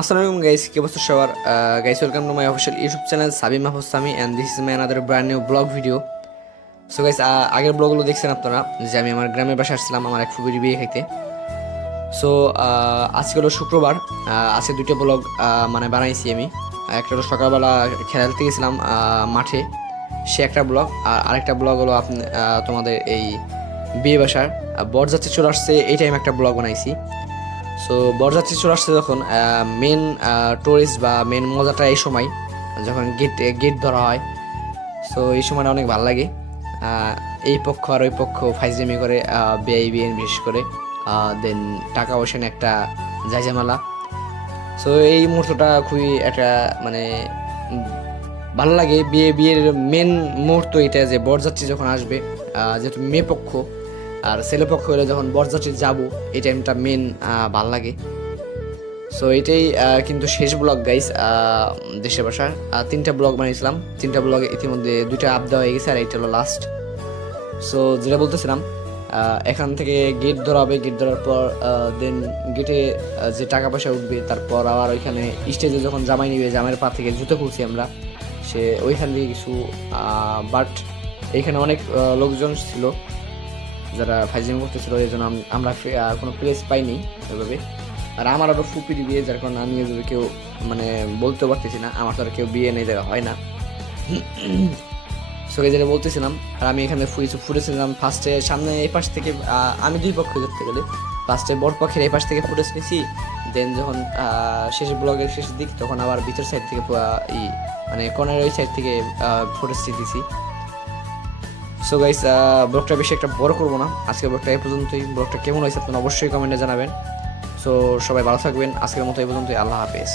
আসসালামু গাইস কি অবস্থা সবার? Guys welcome to my official YouTube channel Sabim Mahfuz Sami and this is my another brand new vlog video so guys আগের ব্লগগুলো দেখছেন আপনারা, যে আমি আমার গ্রামের বাসায় আসছিলাম, আমার এক ফুবির বিয়ে খাইতে। সো আজকে হলো শুক্রবার আজকে দুইটা ব্লগ মানে বানাইছি আমি। একটা হলো সকালবেলা খেলাতে গেছিলাম মাঠে, সে একটা ব্লগ আর আরেকটা ব্লগ হলো আপনি তোমাদের এই বিয়ে বাসার বরযাত্রী চলে আসছে, এই টাইম একটা ব্লগ বানাইছি। সো বরযাত্রী চলে আসছে যখন মেন টুরিস্ট বা মেন মজাটা এই সময়, যখন গেট গেট ধরা হয়। সো এই সময়টা অনেক ভালো লাগে। এই পক্ষ আর ওই পক্ষ ফাইজলামি করে বিআই বিএন বিশেষ করে দেন টাকা পয়সা একটা জায়জামালা। সো এই মুহূর্তটা খুবই একটা মানে ভালো লাগে। বিয়ে বিয়ের মেন মুহূর্ত এটা যে বরযাত্রী যখন আসবে যেহেতু মেয়ে পক্ষ আর ছেলে পক্ষ হলে যখন বরযাত্রী যাব এই টাইমটা মেন ভালো লাগে। সো এটাই কিন্তু শেষ ব্লগ গাইস দেশের আহ, তিনটা ব্লগ বানিয়েছিলাম। তিনটা ব্লগ ইতিমধ্যে দুইটা আপ দেওয়া হয়ে গেছে আর এইটা হলো লাস্ট সো যেটা বলতেছিলাম এখান থেকে গেট ধরা হবে। গেট ধরার পর দেন গেটে যে টাকা পয়সা উঠবে তারপর আবার ওইখানে স্টেজে যখন জামাই নিবে জামাইয়ের পা থেকে জুতো খুলছি আমরা সে ওইখান থেকে কিছু বাট এখানে অনেক লোকজন ছিল। যারা ফাইজিং করতেছিল, এই জন্য আমরা কোনো প্লেস পাইনি ওইভাবে। আর আমার আরও ফুপির বিয়ে, যার কারণে আমি ওইভাবে কেউ মানে বলতে পারতেছি না। আমার তো আর কেউ বিয়ে নেই জায়গা হয় না। সোকে যেটা বলতেছিলাম, আর আমি এখানে ফুয়েছি ফুটেছিলাম ফার্স্টে সামনে এই পাশ থেকে আমি দুই পক্ষ ধরতে গেলে। ফার্স্টে বড় পক্ষের এই পাশ থেকে ফুটেজ নিছি দেন যখন শেষ ব্লগের শেষ দিক, তখন আবার ভিতর সাইড থেকে ই মানে কর্নার ওই সাইড থেকে ফুটেজ দিছি সো গাইস ব্লগটা বেশি একটা বড় করব না। আজকের ব্লগটা এই পর্যন্তই। ব্লগটা কেমন হয়েছে আপনারা অবশ্যই কমেন্টে জানাবেন। সো সবাই ভালো থাকবেন। আজকের মতো এই পর্যন্তই। আল্লাহ হাফেজ।